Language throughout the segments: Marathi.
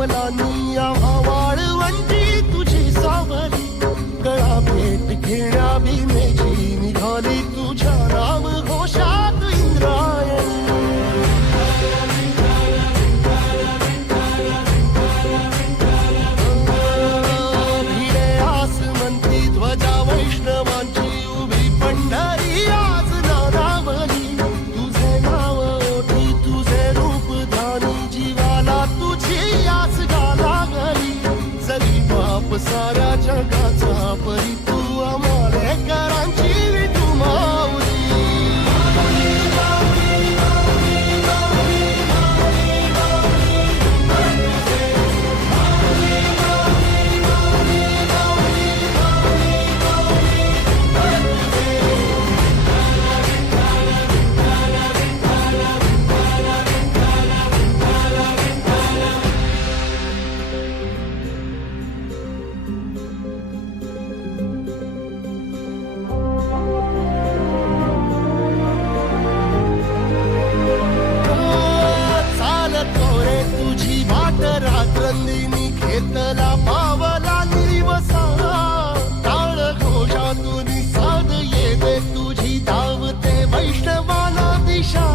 पावलांनी आम्हा वाळवंटी तुझी सावली गळा भेट घेण्या भीमेची निघाली तुझ्या नाम घोषात इंद्रायणी भिडे आसमंती ध्वजा वैष्णवांची उभी पंढरी आज नानावली तुझे नाव ओठी तुझे रूप ध्यानी जीवाला तुझी आस लागली जरी बाप साऱ्या जगाचा परी तू आमालेकरांची विठू माऊली रात्रंदिनी घेतला पावला निवसा टाळ घोषातून साध येते तुझी धावते वैष्णवाला दिशा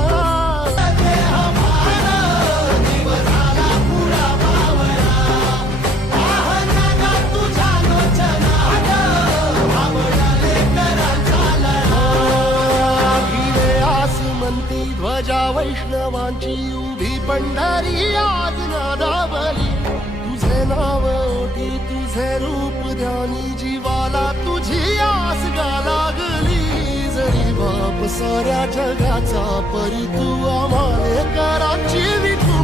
आसमंती ध्वजा वैष्णवांची उभी पंढरी आज नादावली तुझे नाव ओठी तुझे रूप ध्यानी जीवाला तुझी आस लागली जरी बाप साऱ्या जगाचा परी तू आम्हालेकरांची विठू